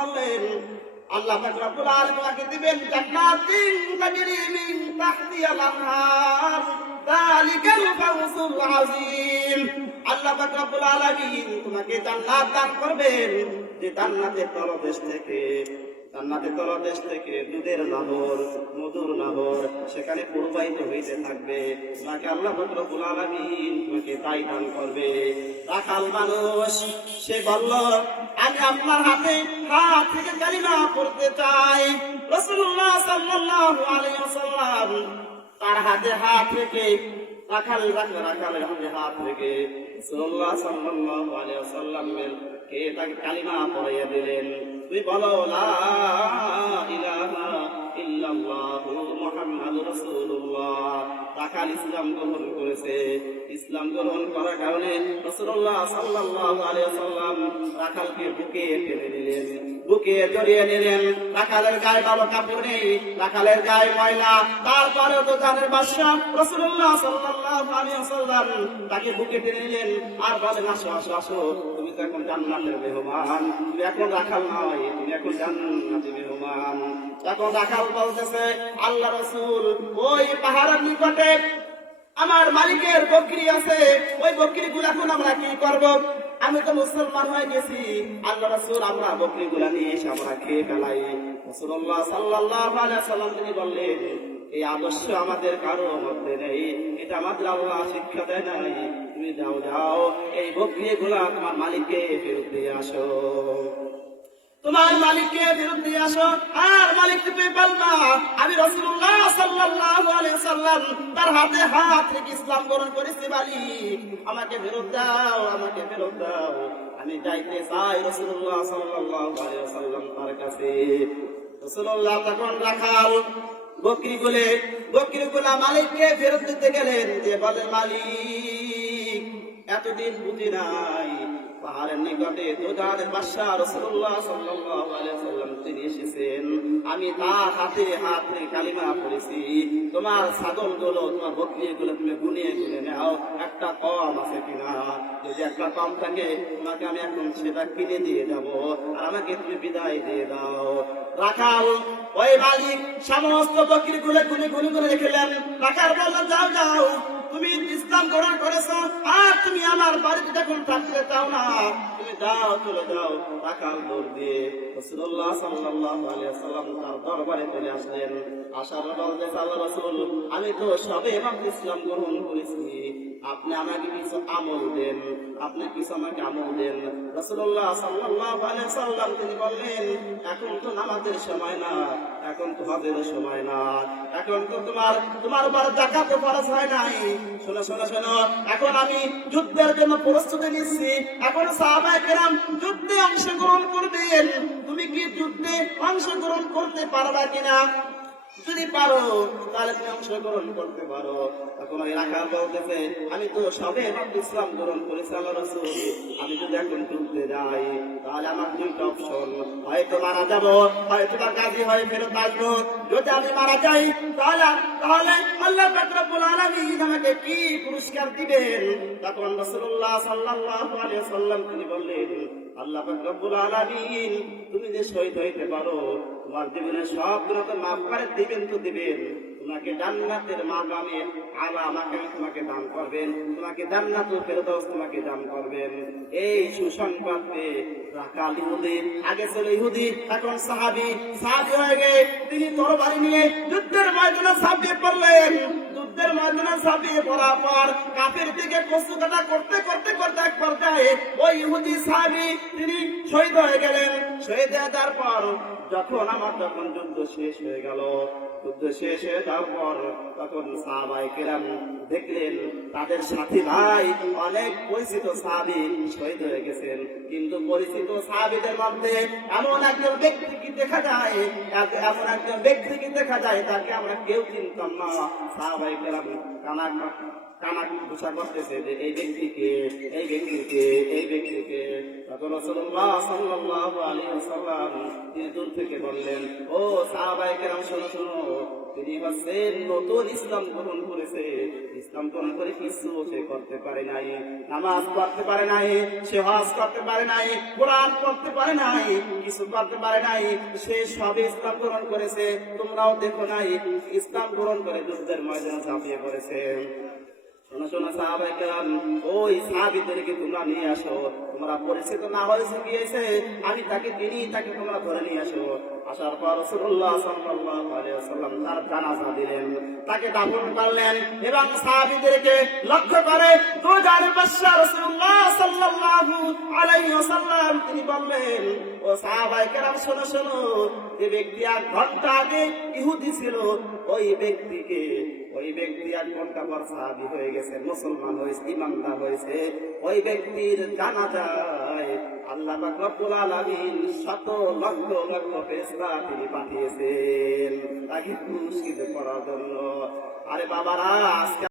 বললেন আল্লাহ পাক রব্বুল আলামিন তোমাকে দিবেন জান্নাতিন তাজরি মিন তাহতিহাল আনহার যালিকাল ফাওজুল আযীম। আল্লাহ পাক রব্বুল আলামিন তোমাকে জান্নাত দান করবেন, যে জান্নাতের তলদেশ থেকে দুধের নহর, মধুর নহর সেখানে প্রবাহিত হইতে থাকবে। তোমাকে আল্লাহ পাক রব্বুল আলামিন তোমাকে তাই দান করবে। রাখাল মানুষ সে বলল আমি আপনার হাতে হাত থেকে কালিমা পড়তে চাই। রাসূলুল্লাহ সাল্লাল্লাহু আলাইহি ওয়াসাল্লাম তার হাতে হাত থেকে রাখালের হাত থেকে রাসূলুল্লাহ সাল্লাল্লাহু আলাইহি ওয়াসাল্লাম কে তাকে কালিমা পড়াইয়া দিলেন। তুই বলো লা ইলাহা ইল্লাল্লাহু মুহাম্মাদুর রাসূলুল্লাহ। রাখাল ইসলাম গ্রহণ করেছে। ইসলাম গ্রহণ করার কারণে রাসূলুল্লাহ সাল্লাল্লাহু আলাইহি ওয়াসাল্লাম রাখালকে বুকে টেনে নিলেন, বুকে জড়িয়ে নিলেন। রাখালের গায়ে ভালো কাপড় নেই, রাখালের গায়ে ময়লা, তারপরেও তো জানের বাদশা রাসূলুল্লাহ সাল্লাল্লাহু আলাইহি ওয়াসাল্লাম তাকে বুকে টেনে নিলেন আর বলেন আসো আসো আসো, তুমি তো এখন জান্নাতের মেহমান, তুমি এখন রাখাল নয়, তুমি এখন জান্নাতের মেহমান। তখন রাখাল বলতেছে আল্লাহ রাসূল ওই পাহাড়ের নিকটে আমার মালিকের বকরি আছে, ওই বকরিগুলো এখন আমরা কি করব? আমি তো মুসলমান হয়ে গেছি, আল্লাহ রাসূল আমরা বকরিগুলো নিয়ে এসে আমরা খেয়ে ফেলাই। রাসূলুল্লাহ সাল্লাল্লাহু আলাইহি ওয়াসাল্লাম তিনি বললেন এই আদর্শ আমাদের কারো মধ্যে নেই, এটা আমাদের আল্লাহ শিক্ষা দেয় নাই। তুমি যাও যাও এই বকরিগুলো তোমার মালিককে ফেরত দিয়ে আসো, তোমার মালিককে ফেরত দিয়ে আসো। আর মালিক তুমি বলবা আমি রাসূলুল্লাহ সাল্লাল্লাহু আলাইহি ওয়াসাল্লাম তার হাতে হাত রেখে ইসলাম গ্রহণ করেছি, মালিক আমাকে ফেরত দাও, আমাকে ফেরত দাও, আমি যাইতে চাই রাসূলুল্লাহ সাল্লাল্লাহু আলাইহি ওয়াসাল্লাম তার কাছে। রাসূলুল্লাহ তখন রাখাল বকরিগুলা মালিককে ফেরত দিতে গেলেন, যে বলে মালিক এতদিন বুঝি নাই পাহাড়ের নিকটে দুধারের বাদশা রাসূলুল্লাহ সাল্লাল্লাহু আলাইহি ওয়াসাল্লাম তিনি এসেছেন, আমি তার হাতে হাত রেখে কালিমা পড়েছি। তোমার ছাগলগুলো তোমার বকরিগুলো তুমি গুনে গুনে নাও, একটা কম আছে কিনা, যদি একটা কম থাকে তোমাকে আমি এখন সেটা কিনে দিয়ে যাব, আর আমাকে তুমি বিদায় দিয়ে দাও। রাখাল ওই মালিক সমস্ত বকরিগুলো গুনে গুনে গুনে রেখেলেন। রাখাল বলল যাও যাও, তুমি ইসলাম গ্রহণ করেছো আর তুমি আমার বাড়িতে যখন থাকতে চাও না, তুমি যাও চলে যাও। রাখাল দৌড় দিয়ে রাসূলুল্লাহ সাল্লাল্লাহু আলাইহি ওয়াসাল্লাম তার দরবারে চলে আসলেন। আসার বলতে আল্লাহ রাসূল আমি তো সবে মাত্র ইসলাম গ্রহণ করেছি, আপনি আমাকে কিছু আমল দেন, আপনি কিছু আমাকে আমল দেন। রাসূলুল্লাহ সাল্লাল্লাহু আলাইহি ওয়াসাল্লাম তিনি বললেন এখন তো নামাজের সময় না, এখন তো হজের সময় না, এখন তো তোমার উপর যাকাত ফরজ হয় নাই। শোনো শোনো শোনো, এখন আমি যুদ্ধের জন্য প্রস্তুতি নিচ্ছি, এখন সাহাবায়ে কেরাম যুদ্ধে অংশগ্রহণ করবেন, তুমি কি যুদ্ধে অংশগ্রহণ করতে পারবা কিনা? যদি পারো তাহলে তুমি অংশগ্রহণ করতে পারো। তখন ওই রাখাল বলতেছে আমি তো সবে মাত্র ইসলাম গ্রহণ করেছি আল্লাহ রাসূল, আমি যদি এখন যুদ্ধে যাই তাহলে আমার দুইটা অপশন, হয়তো মারা যাব, হয়তো বা গাজী হয়ে ফেরত আসবো। যদি আমি মারা যাই তাহলে আল্লাহ পাক রব্বুল আলামিন আমাকে কি পুরস্কার দিবেন? তখন রাসূলুল্লাহ সাল্লাল্লাহু আলাইহি ওয়াসাল্লাম তিনি বললেন আল্লাহ পাক রব্বুল আলামিন তুমি যে শহীদ হইতে পারো তোমার জীবনের সব গুনাহ মাফ করে দিবেন তো দিবেন, তোমাকে জান্নাতের মাকামে আলা মাকামে তোমাকে দান করবেন, তোমাকে জান্নাতুল ফেরদাউস তোমাকে দান করবেন। এই সুসংবাদ পেয়ে রাখাল ইহুদি, আগে ছিল ইহুদি এখন সাহাবী হয়ে গিয়ে তিনি তরবারি নিয়ে যুদ্ধের ময়দানে ঝাঁপিয়ে পড়লেন। যুদ্ধের ময়দানে ঝাঁপিয়ে পড়ার পর কাফের দিকে প্রস্তুততা করতে করতে করতে এক পর্যায়ে ওই ইহুদি সাহাবী তিনি শহীদ হয়ে গেলেন। শহীদ হয়ে যাওয়ার পর যখন যুদ্ধ শেষ হয়ে গেল, যুদ্ধ শেষ হয়ে যাওয়ার পর তখন সাহাবায়ে কেরাম দেখলেন তাদের সাথী ভাই অনেক পরিচিত সাহাবী শহীদ হয়ে গেছেন, কিন্তু পরিচিত সাহাবীদের মধ্যে এমন একজন ব্যক্তিকে দেখা যায় তাকে আমরা কেউ চিনতাম না। সাহাবায়ে কেরাম কানা ঘুষা করতেছে যে এই ব্যক্তিকে। রাসূলুল্লাহ সাল্লাল্লাহু আলাইহি ওয়াসাল্লাম তিনি দূর থেকে বললেন, ও সাহাবায়ে কেরাম শোনো শোনো, তিনি হচ্ছেন নতুন ইসলাম গ্রহণ করেছে। ইসলাম গ্রহণ করে কিছু সে করতে পারে নাই, নামাজ পড়তে পারে নাই, সে হজ করতে পারে নাই, কোরআন পড়তে পারে নাই, কিছু করতে পারে নাই, সে সবে ইসলাম গ্রহণ করেছে। তোমরাও দেখো নাই, ইসলাম গ্রহণ করে যুদ্ধের ময়দানে ঝাঁপিয়ে পড়েছে। শোনো শোনো সাহাবায়ে কেরাম, ওই সাহাবীদেরকে তোমরা নিয়ে আসো, তোমরা পরিচিত না হয়েছে গিয়েছে, আমি তাকে তাকে তোমরা ধরে নিয়ে আসো। আসার পর রাসূলুল্লাহ সাল্লাল্লাহু আলাইহি ওয়াসাল্লাম তার জানাজা দিলেন, তাকে দাফন করলেন এবং সাহাবীদেরকে লক্ষ্য করে দুজানের বাদশা রাসূলুল্লাহ সাল্লাল্লাহু আলাইহি ওয়াসাল্লাম তিনি বললেন, ও সাহাবায়ে কেরাম শোনো শোনো, যে ব্যক্তি 1 ঘন্টা আগে ইহুদি ছিল, ওই ব্যক্তি 1 ঘন্টা পর সাহাবী হয়ে গেছে, মুসলমান হয়েছে, ইমানদার হয়েছে। ওই ব্যক্তির জানাজায় আল্লাহ পাক রব্বুল আলামিন শত লক্ষ লক্ষ ফেরেশতা তিনি পাঠিয়েছেন তাকে খুশি করার জন্য। আরে বাবারা, আজকে